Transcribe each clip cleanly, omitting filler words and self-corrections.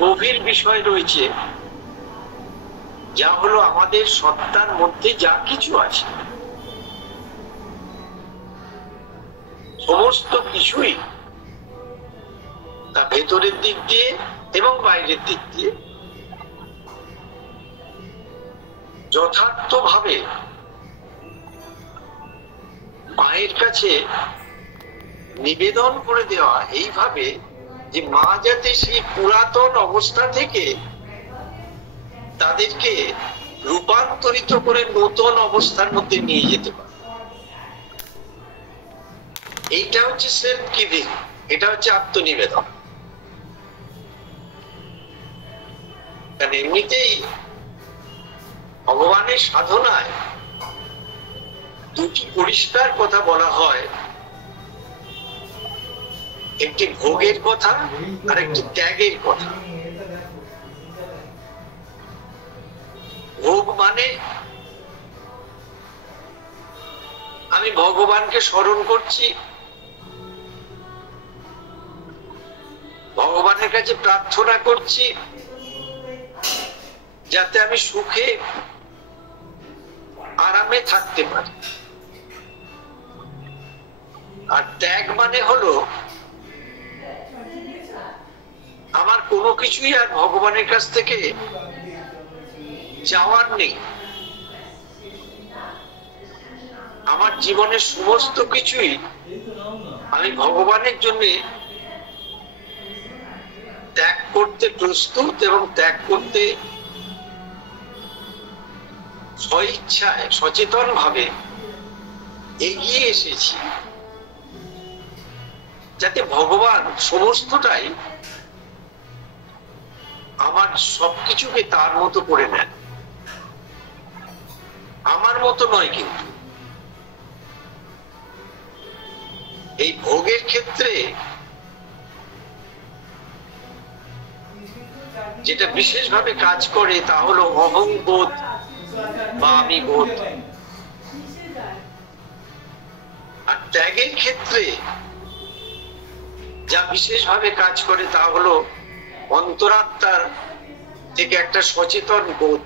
গভীর বিষয় রয়েছে, যা হলো আমাদের সত্তার মধ্যে যা কিছু আছে সমস্ত কিছুই তা ভেতরের দিক দিয়ে এবং বাইরের দিক দিয়ে যথার্থভাবে মায়ের কাছে নিবেদন করে দেওয়া, এইভাবে যে মা যাতে সেই পুরাতন অবস্থা থেকে তাদেরকে রূপান্তরিত করে নতুন অবস্থার মধ্যে নিয়ে যেতে পারে। এইটা হচ্ছে সেলফ গিভিং, এটা হচ্ছে আত্মনিবেদন। কারণ এমনিতেই ভগবানের সাধনায় দুটি পরিষ্কার কথা বলা হয়, একটি ভোগের কথা আর একটি ত্যাগের কথা। ভোগ মানে আমি ভগবানকে স্মরণ করছি, ভগবানের কাছে প্রার্থনা করছি যাতে আমি সুখে আরামে থাকতে পারি। আর ত্যাগ মানে হলো আমার কোনো কিছুই আর ভগবানের কাছ থেকে চাওয়ার নেই, আমার জীবনের সমস্ত কিছুই আমি ভগবানের জন্য ত্যাগ করতে প্রস্তুত এবং ত্যাগ করতে স্বইচ্ছায় সচেতন ভাবে এগিয়ে এসেছি, যাতে ভগবান সমস্তটাই আমার সবকিছুকে তার মতো করে নেন। আমার মতো নয়, কিন্তু এই ভোগের ক্ষেত্রে যেটা বিশেষভাবে কাজ করে তা হলো অহংবোধ বা আমি বোধ। আর ত্যাগের ক্ষেত্রে যা বিশেষভাবে কাজ করে তা হলো অন্তরাত্মার থেকে একটা সচেতন বোধ,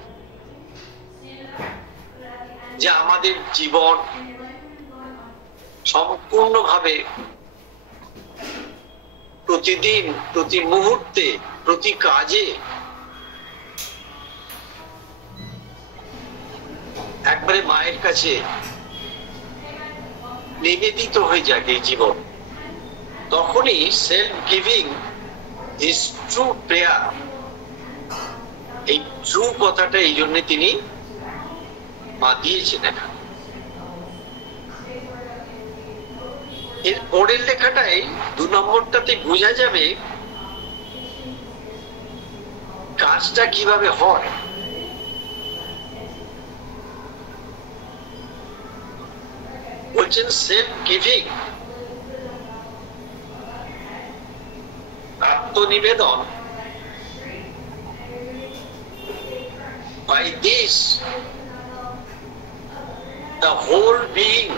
যে আমাদের জীবন সম্পূর্ণভাবে প্রতিদিন, প্রতি মুহূর্তে, প্রতি কাজে একবারে মায়ের কাছে নিবেদিত হয়ে যায় এই জীবন। তখনই self giving is true prayer. এই ট্রু কথাটা এই জন্য তিনি মা দিয়েছেন এখানে। এর পরের লেখাটাই 2 নম্বরটাতে বোঝা যাবে কাজটা কিভাবে হয়। বলছেন সেলফ গিভিং, আত্মনিবেদন, by this the whole being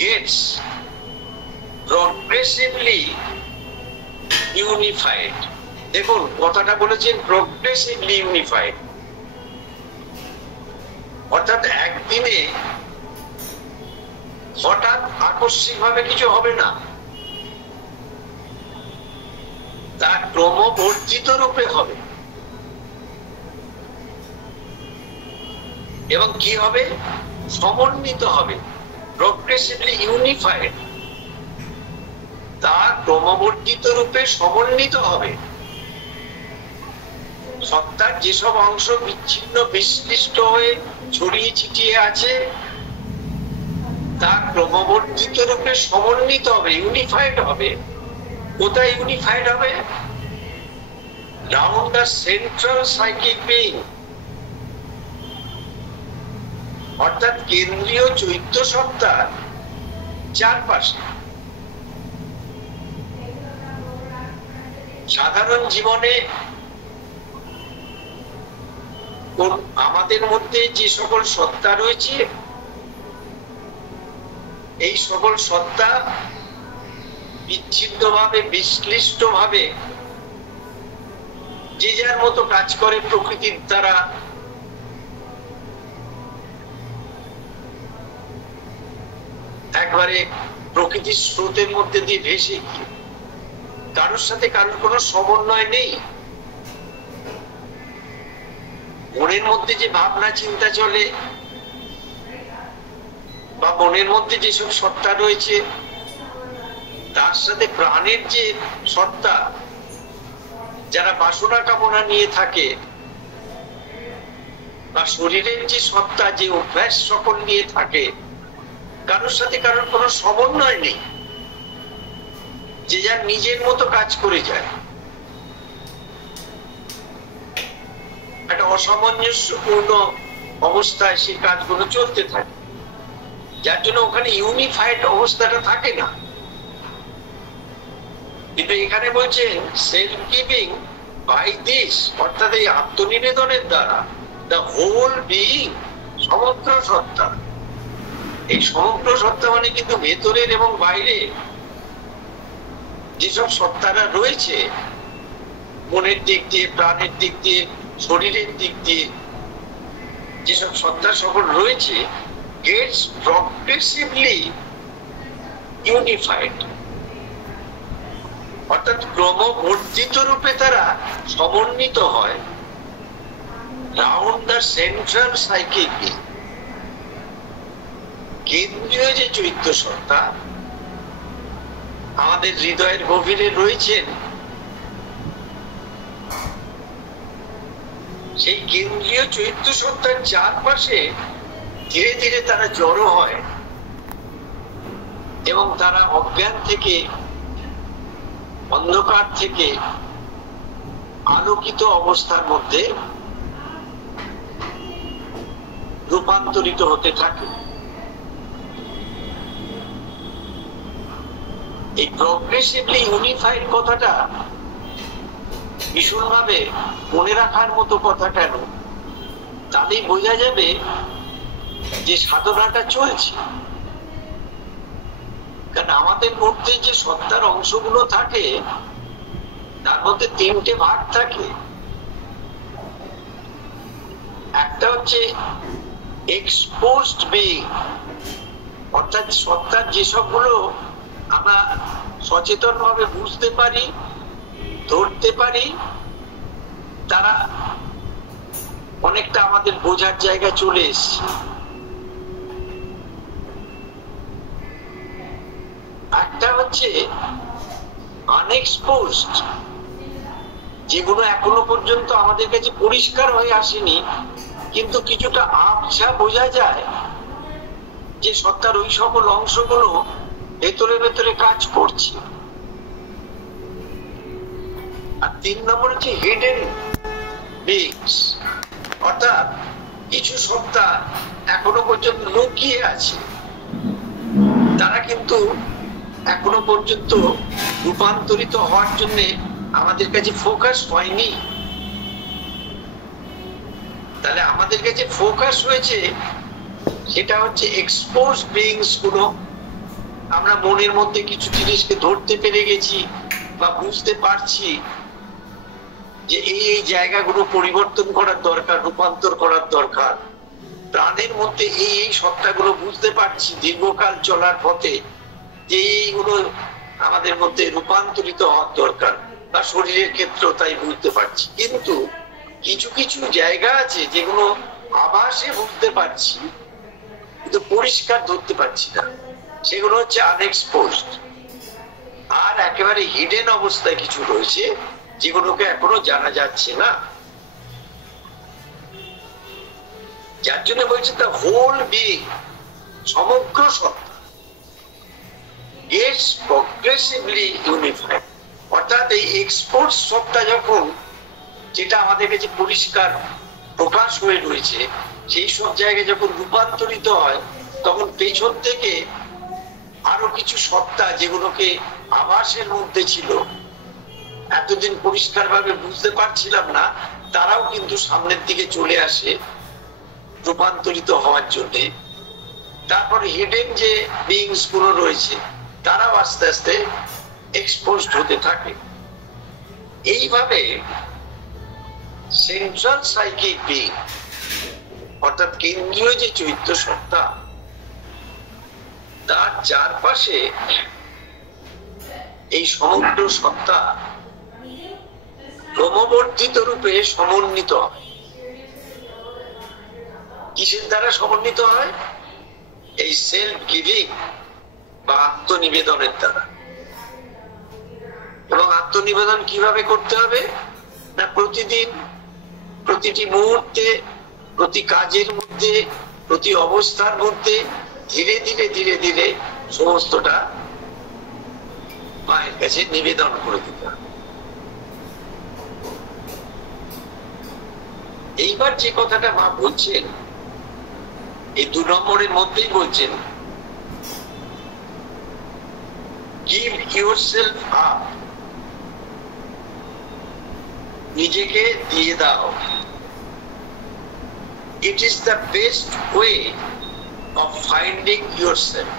gets progressively unified. দেখুন কথাটা বলেছেন progressively unified, অর্থাৎ একদিনে হঠাৎ আকস্মিকভাবে কিছু হবে না, তা ক্রমবর্ধিত রূপে হবে। এবং কি হবে? সমন্বিত হবে, progressively unified, তা ক্রমবর্ধিত রূপে সমন্বিত হবে। সত্তার যেসব অংশ বিচ্ছিন্ন বিশ্লিষ্ট হয়ে ছড়িয়ে ছিটিয়ে আছে তা ক্রমবর্ধিত রূপে সমন্বিত হবে, ইউনিফাইড হবে। কোথায় ইউনিফাইড হবে? Round the central psychic being, অর্থাৎ কেন্দ্রীয় চৈত্য সত্তার চারপাশে। সাধারণ জীবনে আমাদের মধ্যে যে সকল সত্তা রয়েছে, এই সকল সত্তা বিচ্ছিন্নভাবে বিশ্লিষ্টভাবে যে যার মতো কাজ করে প্রকৃতির দ্বারা, একবারে প্রকৃতির স্রোতের মধ্যে দিয়ে ভেসে গিয়ে কারোর সাথে কারোর কোনো সমন্বয় নেই। মনের মধ্যে যে ভাবনা চিন্তা চলে বা মনের মধ্যে যেসব সত্তা রয়েছে তার সাথে প্রাণের যে সত্তা, যারা বাসনা কামনা নিয়ে থাকে, বা শরীরের যে সত্তা, যে অভ্যাস সকল নিয়ে থাকে, কারোর সাথে কারোর কোনো সমন্বয় নেই। যে যার নিজের মতো কাজ করে যায়, একটা অসামঞ্জস্যপূর্ণ অবস্থায় সেই কাজগুলো চলতে থাকে, যার জন্য ওখানে ইউনিফাইড অবস্থাটা থাকে না। কিন্তু এখানে বলছেন সেলফ গিভিং বাই দিস, অর্থাৎ এই আত্মনিবেদনের দ্বারা দ্য হোল বিইং, সমগ্র সত্তা। এই সমগ্র সত্তা মানে কিন্তু ভেতরের এবং বাইরে যেসব সত্তারা রয়েছে, মনের দিক দিয়ে, প্রাণের দিক দিয়ে, শরীরের দিক দিয়ে যেসব সত্তা সকল রয়েছে, গেটস প্রগ্রেসিভলি ইউনিফাইড, অর্থাৎ ক্রমবর্ধিত রূপে তারা সমন্বিত হয় round the central psychic being. কেন্দ্রীয় যে চৈত্য সত্তা আমাদের হৃদয়ের গভীরে রয়েছেন, সেই কেন্দ্রীয় চৈত্য সত্তার চারপাশে ধীরে ধীরে তারা জড়ো হয় এবং তারা অজ্ঞান থেকে, অন্ধকার থেকে আলোকিত অবস্থার মধ্যে রূপান্তরিত হতে থাকে। এই প্রগ্রেসিভলি ইউনিফাইড কথাটা ভীষণভাবে মনে রাখার মতো কথা। কেন? তাহলেই বোঝা যাবে যে সাধনাটা চলছে। কারণ আমাদের মধ্যে যে সত্তার অংশগুলো থাকে তার মধ্যে তিনটে ভাগ থাকে। একটা হচ্ছে এক্সপোজড বিইং, অর্থাৎ সত্তার যেসবগুলো আমরা সচেতন ভাবে বুঝতে পারি, ধরতে পারি, তারা অনেকটা আমাদের বোঝার জায়গায় চলে এসছে। একটা হচ্ছে আনএক্সপোজড, যেগুলো এখনো পর্যন্ত আমাদের কাছে পরিষ্কার হয়ে আসেনি, কিন্তু কিছুটা আবছা বোঝা যায় যে সত্তার ওই সকল অংশগুলো ভেতরে ভেতরে কাজ করছে। আর 3 নম্বর হচ্ছে হিডেন বিংস, অর্থাৎ কিছু সত্তা এখনো পর্যন্ত লুকিয়ে আছে, তারা কিন্তু এখনো পর্যন্ত রূপান্তরিত হওয়ার জন্য আমাদের কাছে ফোকাস হয়নি। তাহলে আমাদের কাছে ফোকাস হয়েছে সেটা হচ্ছে এক্সপোজ বিংস গুলো। আমরা মনের মধ্যে কিছু জিনিসকে ধরতে পেরে গেছি বা বুঝতে পারছি যে এই জায়গাগুলো পরিবর্তন করার দরকার, রূপান্তর করার দরকার। প্রাণের মধ্যে এই সত্তাগুলো বুঝতে পারছি দীর্ঘকাল চলার পথে যে এইগুলো আমাদের মধ্যে রূপান্তরিত হওয়ার দরকার, বা শরীরের ক্ষেত্রেও তাই বুঝতে পারছি। কিন্তু কিছু কিছু জায়গা আছে যেগুলো আভাসে বুঝতে পারছি কিন্তু পরিষ্কার ধরতে পারছি না, সেগুলো হচ্ছে আনএক্সপোজড। আর একেবারে হিডেন অবস্থায় কিছু রয়েছে যেগুলোকে এখনো জানা যাচ্ছে না। যার জন্য বলছে দ্য হোল বিইং, সমগ্র সত্তা গেটস প্রগ্রেসিভলি ইউনিফাইড, অর্থাৎ এই এক্সপোজ সত্তা যখন, যেটা আমাদের কাছে পরিষ্কার প্রকাশ হয়ে রয়েছে, সেই সব জায়গায় যখন রূপান্তরিত হয়, তখন পেছন থেকে আরো কিছু সত্তা যেগুলোকে আভাসের মধ্যে ছিল, এতদিন পরিষ্কার ভাবে বুঝতে পারছিলাম না, তারাও কিন্তু সামনের দিকে চলে আসে রূপান্তরিত হওয়ার জন্য। তারপরে হিডেন যে বিংস গুলো রয়েছে তারাও আস্তে আস্তে এক্সপোজড হতে থাকে। এইভাবে সেন্ট্রাল সাইকিক বিং অর্থাৎ কেন্দ্রীয় যে চৈত্য সত্তা, তার চারপাশে এই সমগ্র সত্তা ক্রমবর্ধিত রূপে সমন্বিত হয়। কিসের দ্বারা সমন্বিত হয়? এই সেলফ গিভিং বা আত্মনিবেদনের দ্বারা। এবং আত্মনিবেদন কিভাবে করতে হবে? না প্রতিদিন, প্রতিটি মুহূর্তে, প্রতি কাজের মধ্যে, প্রতি অবস্থার মধ্যে ধীরে ধীরে ধীরে ধীরে সমস্তটা মায়ের কাছে নিবেদন করে দিতে হবে। এইবার যে কথাটা মা বলছেন, এই 2 নম্বরের মধ্যেই বলছেন, গিভ ইয়োরসেলফ আপ, নিজেকে দিয়ে দাও। It is the best way of finding yourself,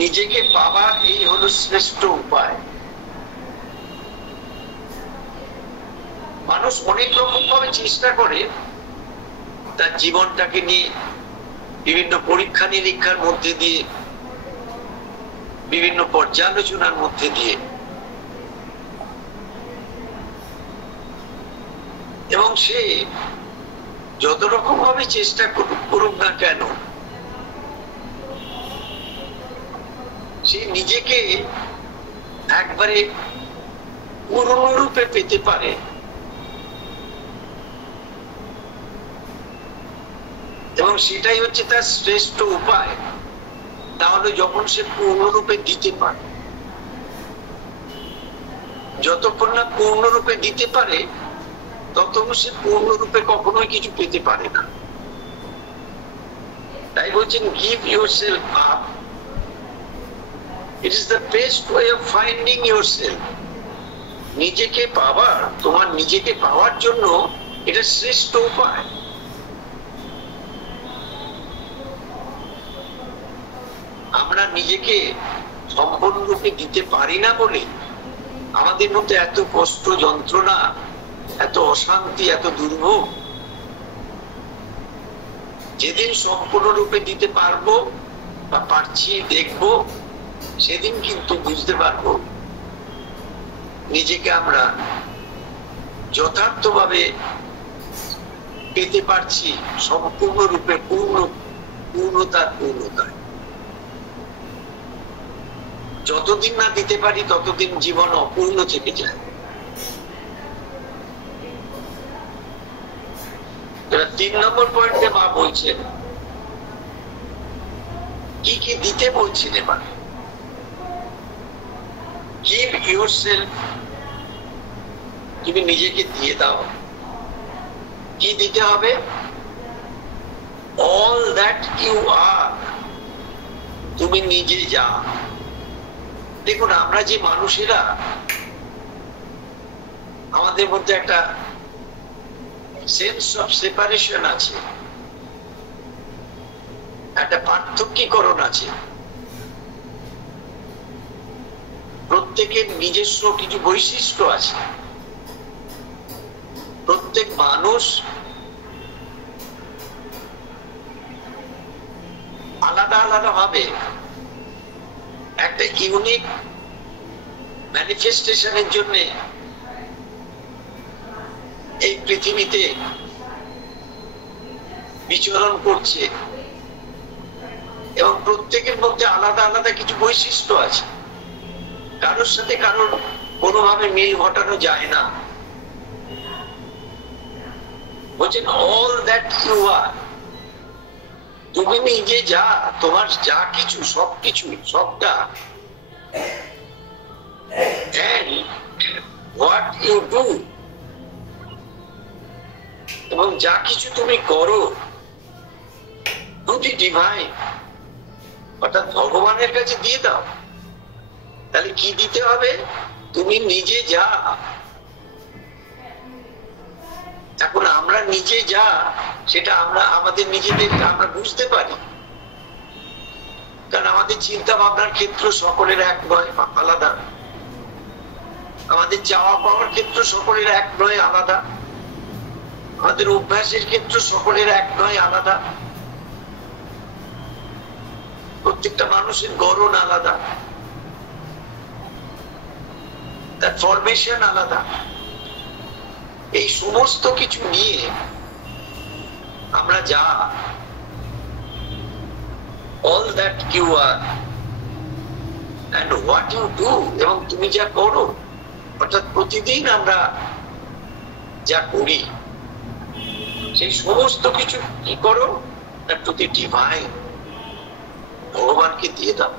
নিজেকে পাবার এই হলো শ্রেষ্ঠ উপায়। মানুষ অনেক রকম ভাবে চেষ্টা করে তার জীবনটাকে নিয়ে, বিভিন্ন পরীক্ষা নিরীক্ষার মধ্যে দিয়ে, বিভিন্ন পর্যালোচনার মধ্যে দিয়ে, এবং সে যত রকম ভাবে চেষ্টা করুক না কেন, সে নিজেকে একবারে পূর্ণরূপে পেতে পারে এবং সেটাই হচ্ছে তার শ্রেষ্ঠ উপায়। তাহলে যখন সে পূর্ণরূপে দিতে পারে, যতক্ষণ না পূর্ণরূপে দিতে পারে ততক্ষণ সে পূর্ণরূপে কখনোই কিছু পেতে পারে না। তাই বলছেন give yourself up, it is the best way of finding yourself. নিজেকে পাওয়ার, তোমার নিজেকে পাওয়ার জন্য এটা শ্রেষ্ঠ উপায়। আমরা নিজেকে সম্পূর্ণরূপে দিতে পারি না বলে আমাদের মধ্যে এত কষ্ট, যন্ত্রণা, এত অশান্তি, এত দুর্ভোগ। যেদিন সম্পূর্ণরূপে দিতে পারবো বা পারছি, দেখবো, সেদিন কিন্তু বুঝতে পারবো নিজেকে আমরা যথার্থভাবে পেতে পারছি সম্পূর্ণরূপে, পূর্ণতায়। যতদিন না দিতে পারি ততদিন জীবন অপূর্ণ থেকে যায়। 3 নম্বর পয়েন্টে মা বলছেন কি কি দিতে বলছেন। এবার গিভ ইয়োরসেলফ, তুমি নিজেকে দিয়ে দাও। কি দিতে হবে? অল দ্যাট ইউ আর, তুমি নিজে যা। দেখুন, আমরা যে মানুষেরা, আমাদের মধ্যে একটা সেন্স অফ সেপারেশন আছে, একটা পার্থক্যীকরণ আছে। প্রত্যেকের নিজস্ব কিছু বৈশিষ্ট্য আছে। প্রত্যেক মানুষ আলাদা আলাদা ভাবে একটা ইউনিক ম্যানিফেস্টেশনের জন্য এই পৃথিবীতে বিচরণ করছে এবং প্রত্যেকের মধ্যে আলাদা আলাদা কিছু বৈশিষ্ট্য আছে। কারোর সাথে কারোর কোনোভাবে মিল ঘটানো যায় না। বলছেন অল দ্যাট ইউ আর, তুমি নিজে যা, তোমার যা কিছু, সবকিছু, সবটা, and what you do, এবং যা কিছু তুমি করো, টু দি ডিভাইন, অর্থাৎ ভগবানের কাছে দিয়ে দাও। তাহলে কি দিতে হবে? তুমি নিজে যা। এখন আমরা নিজে যা, সেটা আমরা আমাদের নিজেদের আমরা বুঝতে পারি। কারণ আমাদের চিন্তা ভাবনার ক্ষেত্র সকলের এক নয়, আলাদা। আমাদের চাওয়া পাওয়ার ক্ষেত্র সকলের এক নয়, আলাদা। আমাদের অভ্যাসের ক্ষেত্র সকলের এক নয়, আলাদা। প্রত্যেকটা মানুষের গড়ন আলাদা, তার ফরমেশন আলাদা। এই সমস্ত কিছু নিয়ে আমরা যা all that you are and what you do, এবং তুমি যা করো, অর্থাৎ প্রতিদিন আমরা যা করি সেই সমস্ত কিছু কি করো, to the divine, ভগবানকে দিয়ে দাও,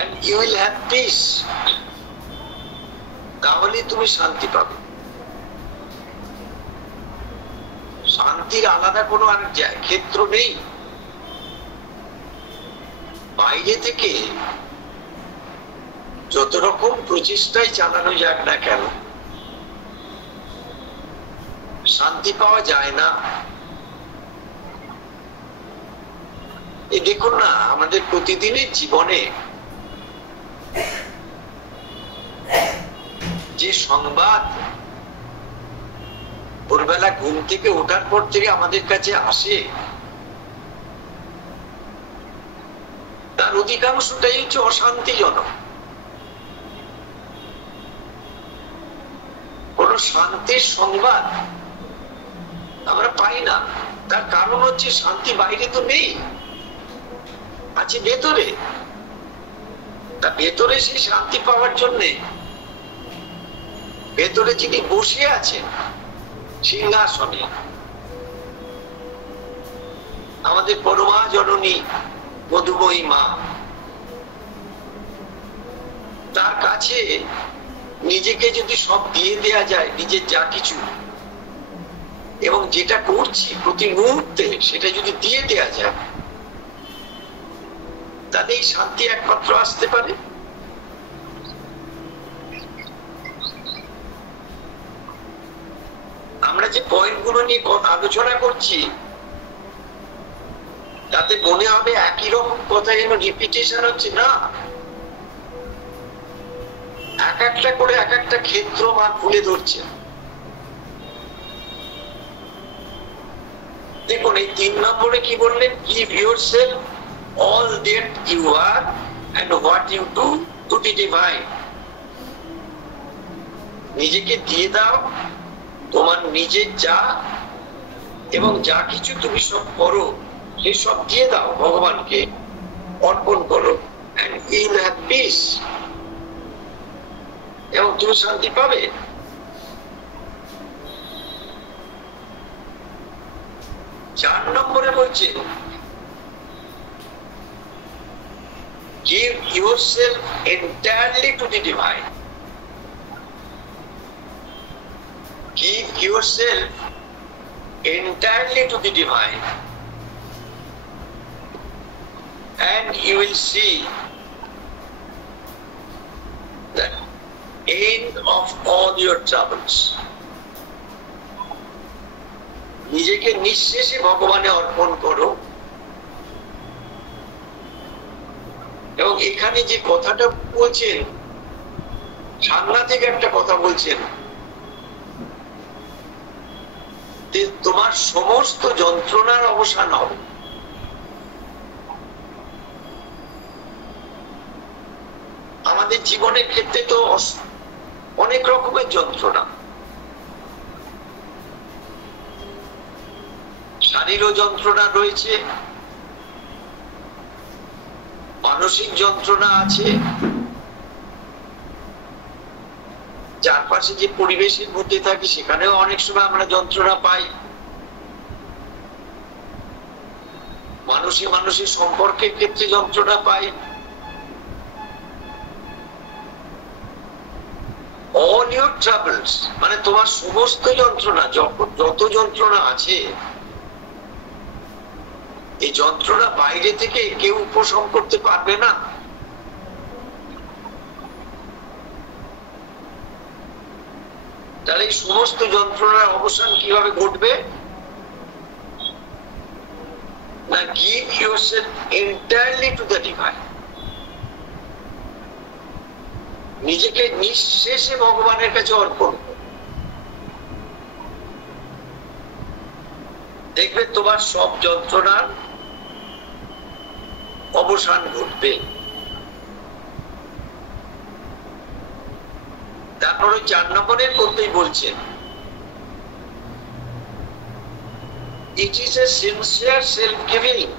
and you will have peace, তাহলে তুমি শান্তি পাবে। শান্তির আলাদা কোনো আর ক্ষেত্র নেই। বাইরে থেকে যত রকম প্রচেষ্টাই চালানো যাক না কেন, শান্তি পাওয়া যায় না। এই দেখুন না, আমাদের প্রতিদিনের জীবনে যে সংবাদ ভোরবেলা ঘুম থেকে ওঠার পর থেকে আমাদের কাছে আসে, তার অধিকাংশটাই হচ্ছে অশান্তিজনক। কোন শান্তির সংবাদ আমরা পাই না। তার কারণ হচ্ছে শান্তি বাইরে তো নেই, আছে ভেতরে। তা ভেতরে সেই শান্তি পাওয়ার জন্য ভেতরে যিনি বসে আছেন সিংহাসনে, আমাদের পরমা জননী মধুময়ী মা, তার কাছে নিজেকে যদি সব দিয়ে দেয়া যায়, নিজের যা কিছু এবং যেটা করছি প্রতি মুহূর্তে সেটা যদি দিয়ে দেয়া যায়, তাহলে এই শান্তি একমাত্র আসতে পারে। আমরা যে পয়েন্টগুলো নিয়ে আলোচনা করছি তাতে মনে হবে একই রকম কথা যেন রিপিটেশন হচ্ছে, না। এক একটা করে এক একটা ক্ষেত্র মা খুলে ধরছে। দেখুন, এই 3 নম্বরে কি বললেন? Give yourself all that you are and what you do to the divine. নিজেকে দিয়ে দাও, তোমার নিজের যা এবং যা কিছু তুমি সব করো সে সব দিয়ে দাও, ভগবানকে অর্পণ করো, and you will have peace, এবং তুমি শান্তি পাবে। চার নম্বরে বলছে give yourself entirely to the divine. Give yourself entirely to the divine and you will see the end of all your troubles. নিজেকে নিঃশেষে ভগবানে অর্পণ করো। এবং এখানে যে কথাটা বলছেন, সাংঘাতিক একটা কথা বলছেন, যে তোমার সমস্ত যন্ত্রণার অবসান হবে। আমাদের জীবনের ক্ষেত্রে তো অনেক রকমের যন্ত্রণা, শারীরিক যন্ত্রণা রয়েছে, মানসিক যন্ত্রণা আছে, চারপাশে যে পরিবেশের মধ্যে থাকি সেখানেও অনেক সময় আমরা যন্ত্রণা পাই, মানুষের সম্পর্কের ক্ষেত্রে যন্ত্রণা পাই। all your troubles, মানে তোমার সমস্ত যন্ত্রণা, যত যন্ত্রণা আছে, এই যন্ত্রণা বাইরে থেকে কেউ উপশম করতে পারবে না। তাহলে এই সমস্ত যন্ত্রণার অবসান কিভাবে ঘটবে? না, না give yourself entirely to the divine, নিজেকে নিঃশেষে ভগবানের কাছে অর্পণ। দেখবে তোমার সব যন্ত্রণার অবসান ঘটবে। তারপরে 4 নম্বরের মধ্যেই বলছেন, it is a sincere self-giving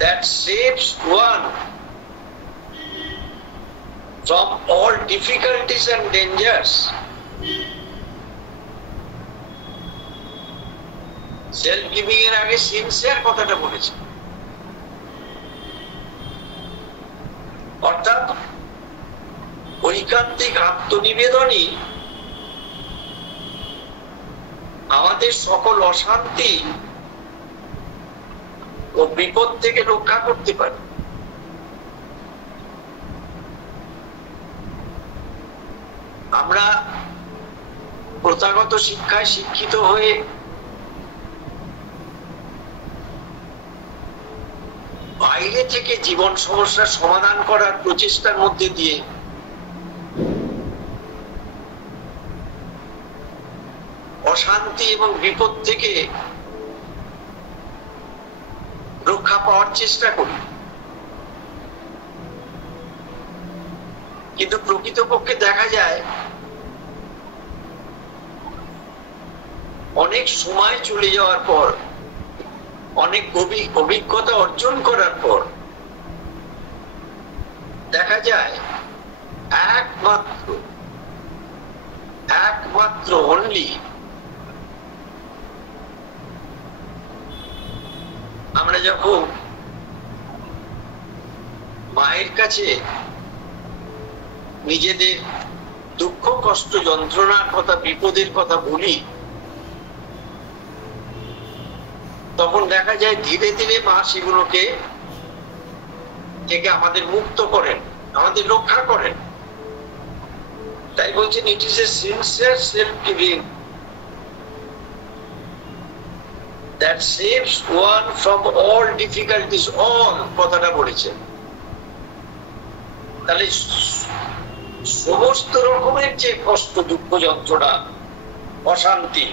that saves one from all difficulties and dangers. Self-giving এর আগে sincere কথাটা বলেছে, অর্থাৎ ঐকান্তিক আত্মনিবেদনই আমাদের সকল অশান্তি ও বিপদ থেকে রক্ষা করতে পারে। আমরা প্রথাগত শিক্ষায় শিক্ষিত হয়ে বাইরে থেকে জীবন সমস্যার সমাধান করার প্রচেষ্টার মধ্যে দিয়ে অশান্তি এবং বিপদ থেকে রক্ষা পাওয়ার চেষ্টা করি, কিন্তু প্রকৃতপক্ষে দেখা যায় অনেক সময় চলে যাওয়ার পর, অনেক অভিজ্ঞতা অর্জন করার পর দেখা যায় একমাত্র অনলি আমরা যখন মায়ের কাছে নিজেদের দুঃখ কষ্ট যন্ত্রণার কথা বিপদের কথা বলি, তখন দেখা যায় ধীরে ধীরে মা সেগুলোকে থেকে আমাদের মুক্ত করেন, আমাদের রক্ষা করেন। তাই বলছেন it is a sincere self giving that saves one from all difficulties, all কথাটা বলেছেন। তাহলে সমস্ত রকমের যে কষ্ট দুঃখ যন্ত্রণা অশান্তি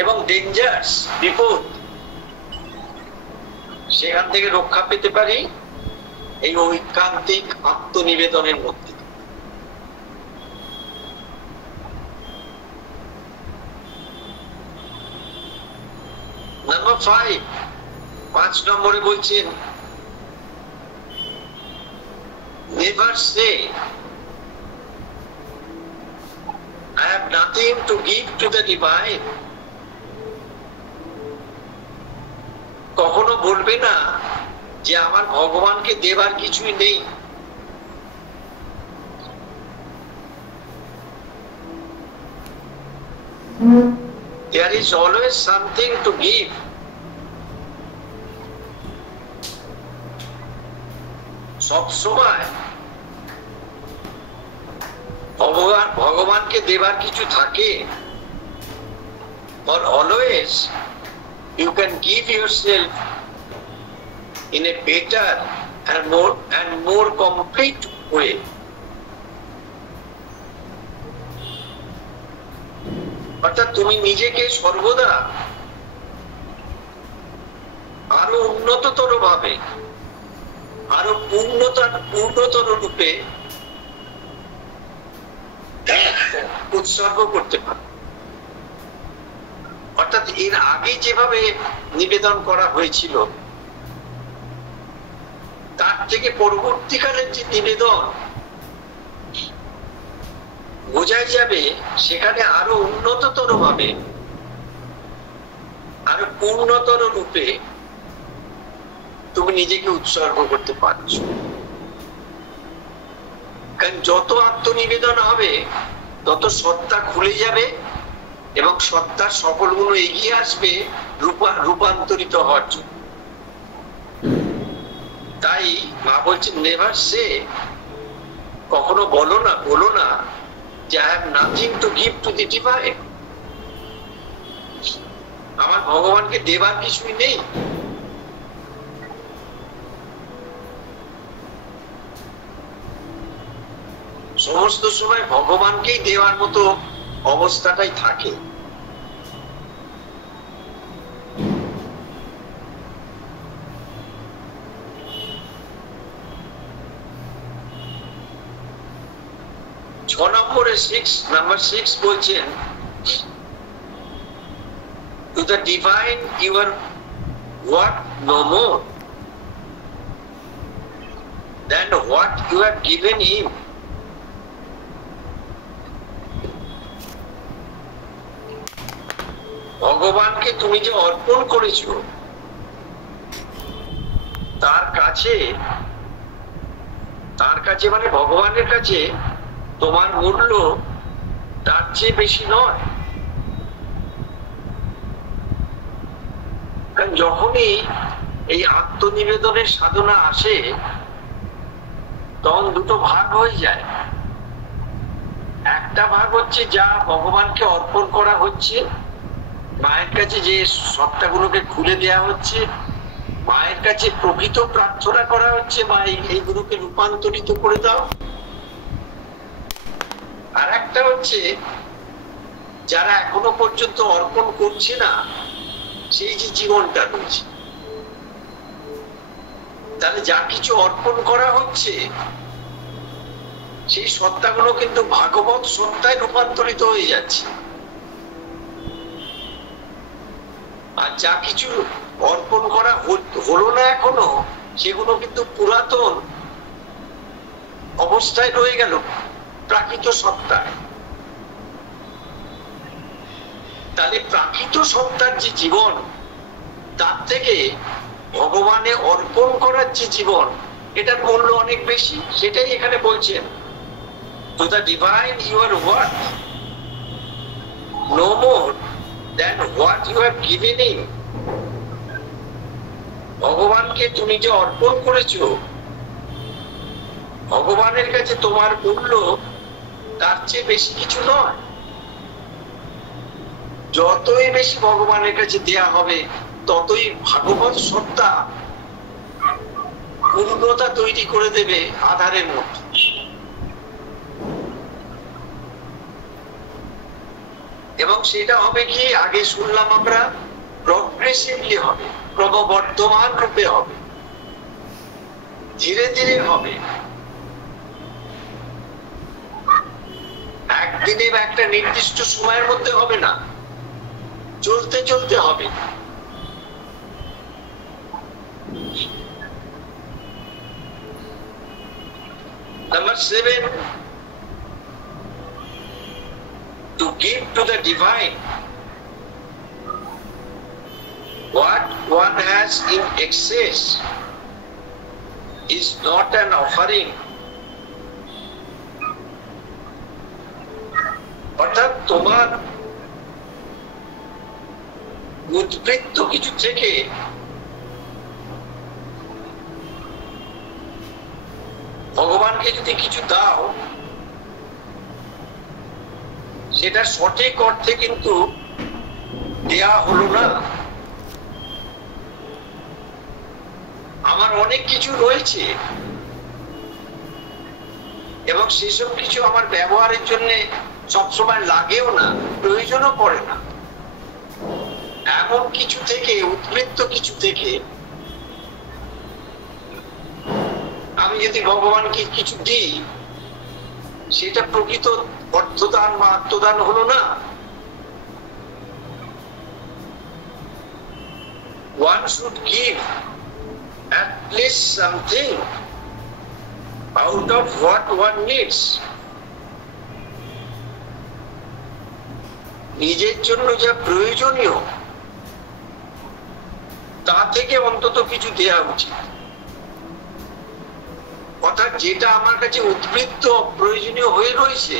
এবং ডেঞ্জার্স বিপদ, সেখান থেকে রক্ষা পেতে পারি এই ঐকান্তিক আত্মনিবেদনের মধ্যে। নাম্বার 5 নম্বরে বলছেন, never say I have nothing to give to the divine. কখনো বলবে না যে আমার ভগবানকে দেবার কিছুই নেই। There is always something to give. সব সময় ভগবানকে দেবার কিছু থাকে। Or always you can give yourself in a better and more complete way. অর্থাৎ তুমি নিজেকে সর্বদা আরো উন্নততর ভাবে, আরো পূর্ণতর রূপে উৎসর্গ করতে পারো। অর্থাৎ এর আগে যেভাবে নিবেদন করা হয়েছিল তার থেকে পরবর্তীকালের যে নিবেদন বোঝাই যাবে, সেখানে আরো উন্নততর ভাবে, আরো পূর্ণতর রূপে তুমি নিজেকে উৎসর্গ করতে পারছো। কারণ যত আত্মনিবেদন হবে তত সত্তা খুলে যাবে এবং সত্তার সকল গুণ এগিয়ে আসবে রূপান্তরিত হওয়ার জন্য। তাই মা বলছেন নেভার সে, কখনো বলো না যে I have nothing to give to the divine. আমার ভগবানকে দেবার কিছুই নেই। সমস্ত সময় ভগবানকেই দেওয়ার মতো অবস্থাটাই থাকে। নম্বরে নাম্বার 6 বলছেন, to the divine you are what no more than what you have given him. ভগবানকে তুমি যে অর্পণ করেছো তার কাছে মানে ভগবানের কাছে তোমার মূল্য তার চেয়ে বেশি নয়। কারণ যখনই এই আত্মনিবেদনের সাধনা আসে তখন দুটো ভাগ হয়ে যায়। একটা ভাগ হচ্ছে যা ভগবানকে অর্পণ করা হচ্ছে, মায়ের কাছে যে সত্তাগুলোকে খুলে দেয়া হচ্ছে, মায়ের কাছে প্রকৃত প্রার্থনা করা হচ্ছে, মা এইগুলোকে রূপান্তরিত করে দাও। আর একটা হচ্ছে যারা এখনো পর্যন্ত অর্পণ করছে না, সেই যে জীবনটা রয়েছে, তাহলে যা কিছু অর্পণ করা হচ্ছে সেই সত্তাগুলো কিন্তু ভাগবত সত্তায় রূপান্তরিত হয়ে যাচ্ছে। আর যা কিছু অর্পণ করা হলো না এখনো, সেগুলো কিন্তু পুরাতন অবস্থায় রয়ে গেল প্রাকৃত সত্তায়। তাহলে প্রাকৃত সত্তার যে জীবন, তার থেকে ভগবানে অর্পণ করার যে জীবন, এটার মূল্য অনেক বেশি। সেটাই এখানে বলছেন, to the divine you are what no more than what you have given him. ভগবানকে তুমি যে অর্পণ করেছো, ভগবানের কাছে তোমার মূল্য তার চেয়ে বেশি কিছু নয়। যতই বেশি ভগবানের কাছে দেয়া হবে, ততই ভাগবত সত্তা পূর্ণতা তৈরি করে দেবে আধারের মধ্যে। এবং সেটা হবে কি, আগে শুনলাম আমরা, প্রগ্রেসিভলি হবে, ক্রমবর্ধমান রূপে হবে, ধীরে ধীরে হবে। একদিনে বা একটা নির্দিষ্ট সময়ের মধ্যে হবে না, চলতে চলতে হবে। Number 7, to give to the divine what one has in excess is not an offering. অর্থাৎ তোমার উদ্বৃত্ত কিছু থেকে ভগবানকে যদি কিছু দাও, সেটা সঠিক অর্থে কিন্তু দেয়া হলো না। আমার অনেক কিছু রয়েছে এবং সেসব কিছু আমার ব্যবহারের জন্য সবসময় লাগেও না, প্রয়োজনও পড়ে না। এমন কিছু থেকে, উদ্বৃত্ত কিছু থেকে আমি যদি ভগবানকে কিছু দিই, সেটা প্রকৃত অর্থদান বা আত্মদান হলো না। One should give at least something out of what one needs. নিজের জন্য যা প্রয়োজনীয় তা থেকে অন্তত কিছু দেয়া উচিত। অর্থাৎ যেটা আমার কাছে উদ্বৃত্ত প্রয়োজনীয় হয়ে রয়েছে,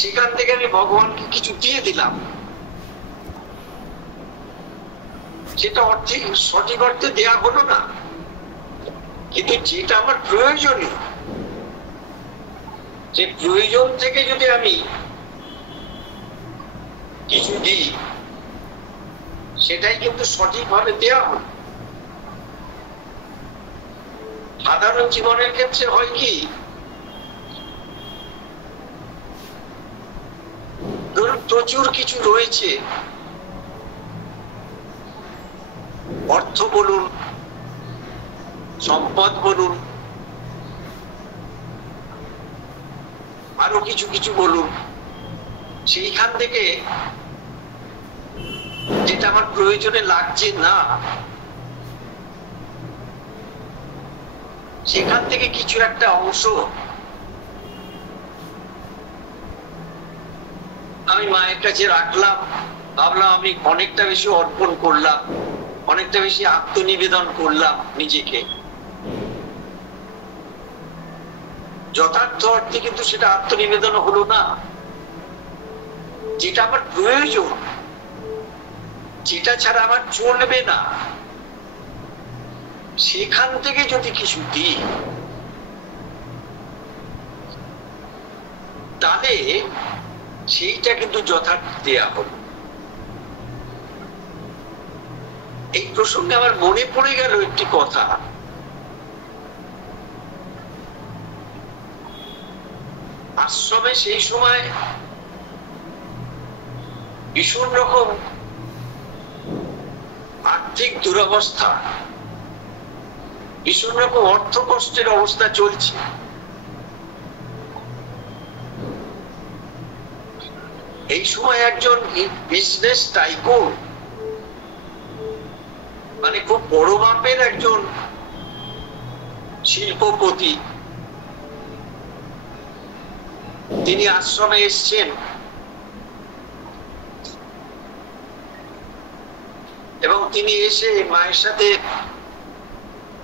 সেখান থেকে আমি ভগবানকে কিছু দিয়ে দিলাম, সেটা সঠিক অর্থে দেয়া হলো না। কিন্তু যেটা আমার প্রয়োজনীয়, যে প্রয়োজন থেকে যদি আমি কিছু দিই, সেটাই কিন্তু সঠিকভাবে দেওয়া হল। সাধারণ জীবনের ক্ষেত্রে হয় কি, ধরুন প্রচুর কিছু রয়েছে, অর্থ বলুন, সম্পদ বলুন, আরো কিছু কিছু বলুন, সেইখান থেকে যেটা আমার প্রয়োজনে লাগছে না, সেখান থেকে কিছু একটা অংশ আমি মায়ের কাছে রাখলাম, ভাবলাম আমি অনেকটা বেশি অর্পণ করলাম, অনেকটা বেশি আত্মনিবেদন করলাম নিজেকে। যথার্থ অর্থে কিন্তু সেটা আত্মনিবেদন হলো না। যেটা আমার প্রয়োজন, যেটা ছাড়া আমার চলবে না, সেখান থেকে যদি কিছু দিই, তাহলে সেইটা কিন্তু যথার্থ দেয়া হলো। এই প্রসঙ্গে আমার মনে পড়ে গেল একটি কথা। আশ্রমে সেই সময় ভীষণ রকম আর্থিক দুরবস্থা, ভীষণ রকম অর্থ কষ্টের অবস্থা চলছে। এই সময় একজন বিজনেস টাইকুন, মানে খুব বড় মাপের একজন শিল্পপতি, তিনি আশ্রমে এসছেন এবং তিনি এসে মায়ের সাথে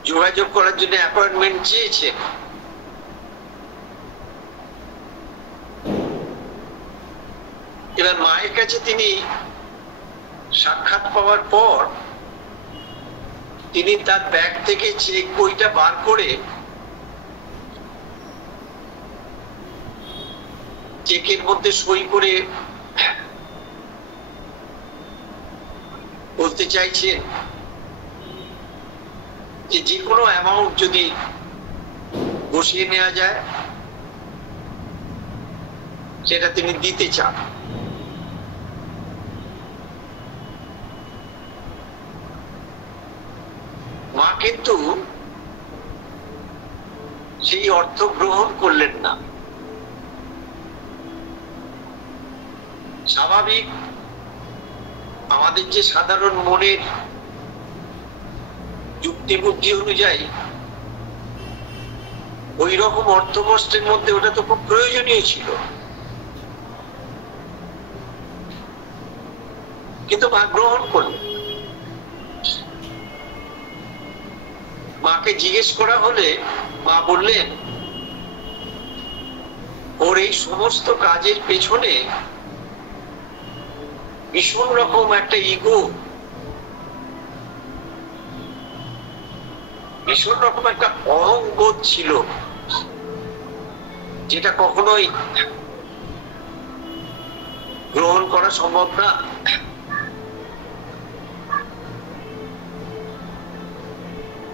যোগাযোগ করার জন্য অ্যাপয়েন্টমেন্ট চেয়েছেন। এবার মায়ের কাছে তিনি সাক্ষাৎ পাওয়ার পর তিনি তার ব্যাগ থেকে চেক বইটা বার করে চেকের মধ্যে সই করে বলতে চাইছেন যে কোনো অ্যামাউন্ট যদি বসিয়ে নেওয়া যায় সেটা তিনি দিতে চান। মা কিন্তু সেই অর্থ গ্রহণ করলেন না। স্বাভাবিক আমাদের যে সাধারণ মনের যুক্তি বুদ্ধি অনুযায়ী ওই রকম অর্থ কষ্টের মধ্যে ওটা তো খুব প্রয়োজনীয় ছিল, কিন্তু মা গ্রহণ করলেন। মাকে জিজ্ঞেস করা হলে মা বললেন, ওর এই সমস্ত কাজের পেছনে ভীষণ রকম একটা ইগো, ভীষণ রকম একটা অহংবোধ ছিল, যেটা কখনোই গ্রহণ করা সম্ভব না।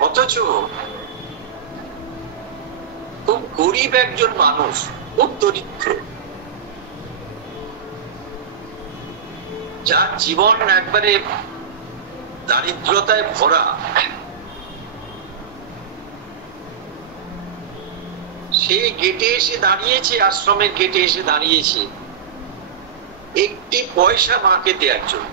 অথচ খুব গরিব একজন মানুষ, খুব দরিদ্র, যার জীবন একবারে দারিদ্রতায় ভরা, সে গেটে এসে দাঁড়িয়েছে, আশ্রমের গেটে এসে দাঁড়িয়েছে একটি পয়সা মাকে দেওয়ার জন্য।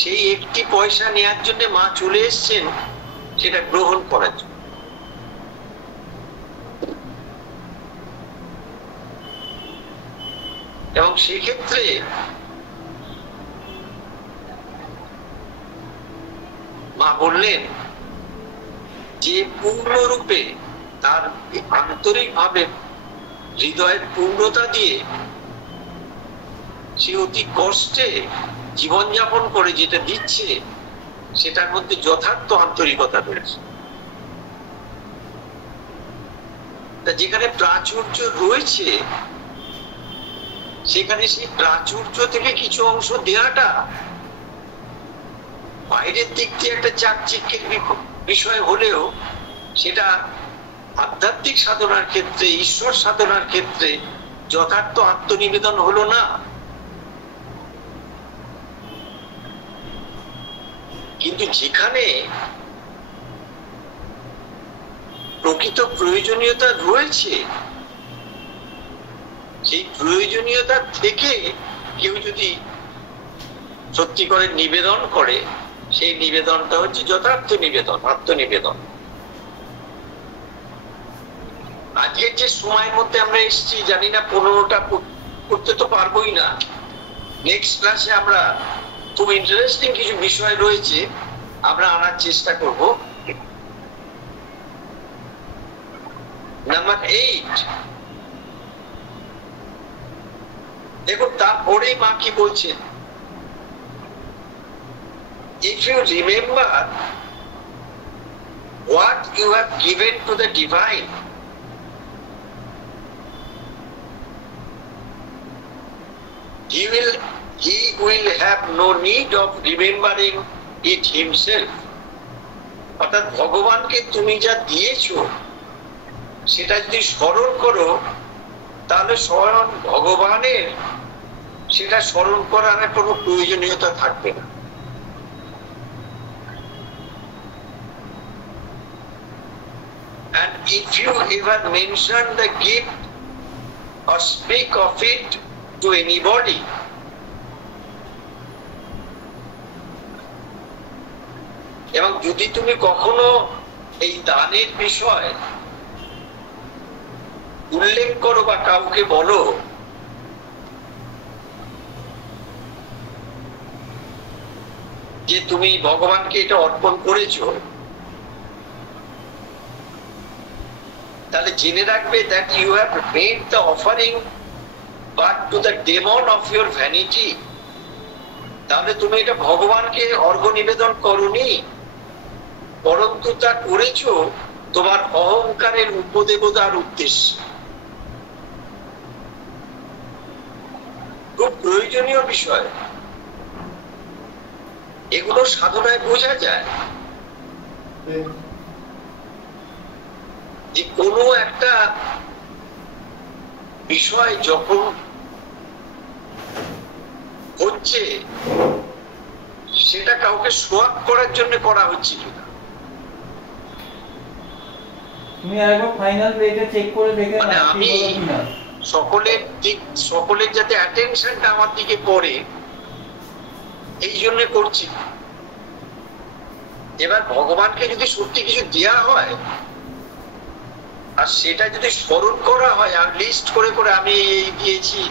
সেই একটি পয়সা নেওয়ার জন্য মা চলে এসছেন সেটা গ্রহণ করার জন্য। এবং সেক্ষেত্রে মা বললেন যে পূর্ণরূপে তার আন্তরিকভাবে হৃদয়ের পূর্ণতা দিয়ে সে অতি কষ্টে জীবনযাপন করে যেটা দিচ্ছে সেটার মধ্যে যথার্থ আন্তরিকতা রয়েছে। তা যেখানে প্রাচুর্য রয়েছে সেখানে সেই প্রাচুর্য থেকে কিছু অংশ দেওয়াটা বাইরের দিক দিয়ে একটা চাকচিক্যের বিষয় হলেও সেটা আধ্যাত্মিক সাধনার ক্ষেত্রে, ঈশ্বর সাধনার ক্ষেত্রে যথার্থ আত্মনিবেদন হলো না। কিন্তু যেখানে প্রকৃত প্রয়োজনীয়তা রয়েছে, সেই প্রয়োজনীয়তা থেকে কেউ যদি সত্যি করে নিবেদন করে, সেই নিবেদনটা হচ্ছে যথার্থ নিবেদন, আত্মনিবেদন। আজকের যে সময়ের মধ্যে আমরা এসেছি, জানি না 15টা করতে তো পারবোই না। নেক্সট ক্লাসে আমরা খুব ইন্টারেস্টিং কিছু বিষয় রয়েছে, আমরা আনার চেষ্টা করব। নাম্বার 8, দেখুন তারপরেই মা কি বলছেন, if you remember what you have given to the divine, he will have no need of remembering it himself. অর্থাৎ ভগবানকে তুমি যা দিয়েছো সেটা যদি স্মরণ করো, তাহলে স্বয়ং ভগবানের সেটা স্মরণ করার কোনো প্রয়োজনীয়তা থাকবে না। And if you ever mention the gift or speak of it to anybody, এবং যদি তুমি কখনো এই দানের বিষয় উল্লেখ করো বা কাউকে বলো, যে তুমি ভগবানকে এটা অর্পণ করেছো, তাহলে জেনে রাখবে that you have made the offering but to the demon of your vanity. তাহলে তুমি এটা ভগবানকে অর্ঘ্য নিবেদন করোনি, পরন্তু তা করেছো তোমার অহংকারের উপদেবতার উদ্দেশ্যে। খুব প্রয়োজনীয় বিষয়, এগুলো সাধনায় বোঝা যায় যে কোনো একটা বিষয় যখন হচ্ছে সেটা কাউকে সোয়াব করার জন্য করা হচ্ছে কিনা। তুমি আরেকবার ফাইনাল রেটে চেক করে দেখে মানে আমি সকলের যাতে অ্যাটেনশনটা আমার দিকে পড়ে, এই জন্য করছি। এবার ভগবানকে যদি সত্যি কিছু দেয়া হয় আর সেটা যদি স্মরণ করা হয়, আর লিস্ট করে করে আমি এই দিয়েছি,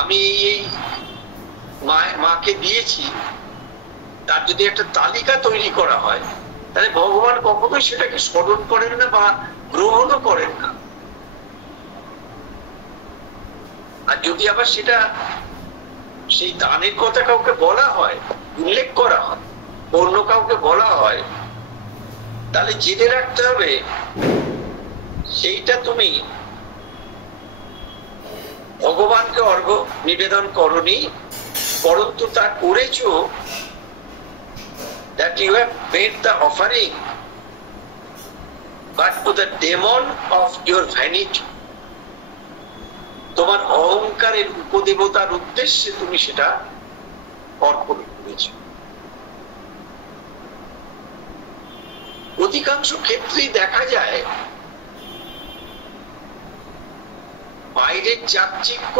আমি এই মাকে দিয়েছি, তার যদি একটা তালিকা তৈরি করা হয়, তাহলে ভগবান কখনোই সেটাকে স্মরণ করেন না বা গ্রহণও করেন না। আর যদি আবার সেটা সেই দানের কথা কাউকে বলা হয়, উল্লেখ করা হয়, অন্য কাউকে বলা হয়, তাহলে জেনে রাখতে হবে সেইটা তুমি ভগবানকে অর্ঘ্য নিবেদন করনি, পরন্তু তা করেছো that you have made the offering but to the demon of your vanity. তোমার অহংকারের উপদেবতার উদ্দেশ্যে তুমি সেটা অর্পণ করেছো। অধিকাংশ ক্ষেত্রেই দেখা যায় বাইরের চাকচিক্য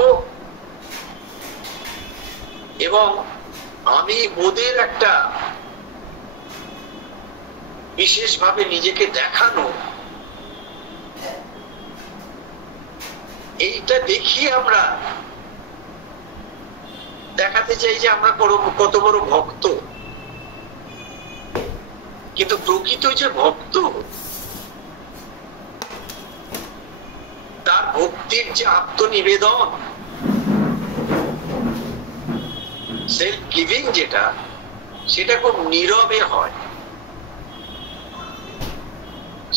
এবং আমি ওদের একটা বিশেষভাবে নিজেকে দেখানো, এইটা দেখিয়ে আমরা দেখাতে চাই যে আমরা কত বড় ভক্ত। কিন্তু প্রকৃত যে ভক্ত, তার ভক্তির যে আত্মনিবেদন, সেলফ গিভিং যেটা, সেটা খুব নীরবে হয়,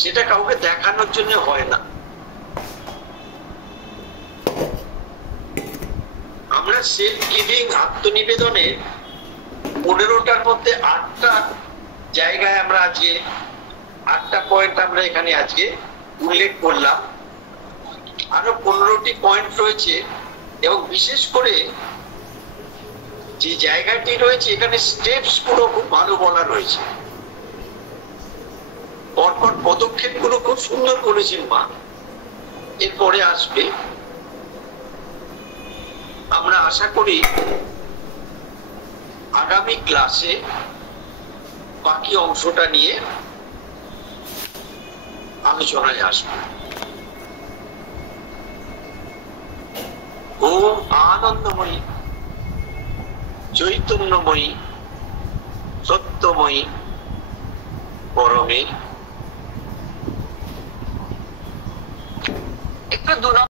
সেটা কাউকে দেখানোর জন্য হয় না। আমরা সেলফ গিভিং আত্মনিবেদনের 15টার মধ্যে 8টা জায়গায় আমরা আজকে 8টা পয়েন্ট আমরা এখানে আজকে উল্লেখ করলাম। আরো 15টি পয়েন্ট রয়েছে এবং বিশেষ করে যে জায়গাটি রয়েছে এখানে স্টেপস গুলো খুব ভালো বলা রয়েছে, পরপর পদক্ষেপ গুলো খুব সুন্দর করেছেন মা। এরপরে আসবে, আমরা আশা করি আগামী ক্লাসে বাকি অংশটা নিয়ে আলোচনায় আসবে। ওম আনন্দময়ী চৈতন্যময়ী সত্যময়ী পরমে। একটু